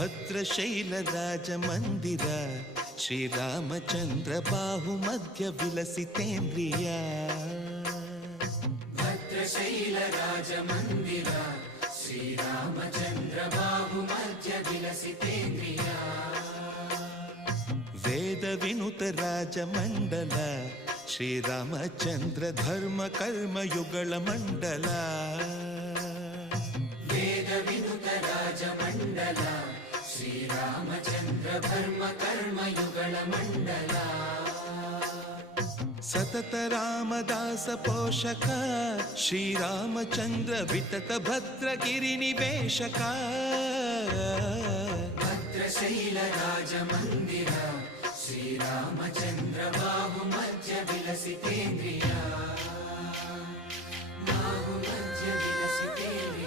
ಭದ್ರಶೈಲ ರಾಜ ಮಂದಿರ ಶ್ರೀರಾಮಚಂದ್ರ ಬಾಹು ಮಧ್ಯ ವಿಲಸಿತೇಂದ್ರಿಯ ಭದ್ರಶೈಲ ರಾಜ ಮಂದಿರ ಶ್ರೀರಾಮಚಂದ್ರ ಬಾಹು ಮಧ್ಯ ವಿಲಸಿತೇಂದ್ರಿಯ ವೇದ ವಿನುತ ರಾಜ ಮಂಡಲ ಶ್ರೀರಾಮಚಂದ್ರ ಧರ್ಮ ಕರ್ಮ ಯುಗಳ ಮಂಡಲ ವೇದ ವಿನುತ ರಾಜ ಮಂಡಲ ಶ್ರೀರಾಮಚಂದ್ರ ಧರ್ಮ ಕರ್ಮ ಯುಗಳ ಮಂಡಲ ಸತತ ರಾಮದಾಸ ಪೋಷಕ ಶ್ರೀರಾಮಚಂದ್ರ ವಿತತ ಭದ್ರಗಿರಿ ನಿವೇಶಕ ಭದ್ರಶೈಲ ರಾಜ ಮಂದಿರ ಶ್ರೀರಾಮಚಂದ್ರ ಬಾಹು ಮಧ್ಯ ವಿಲಸಿತೇಂದ್ರಿಯ ಬಾಹು ಮಧ್ಯ ವಿಲಸಿತೇಂದ್ರಿಯ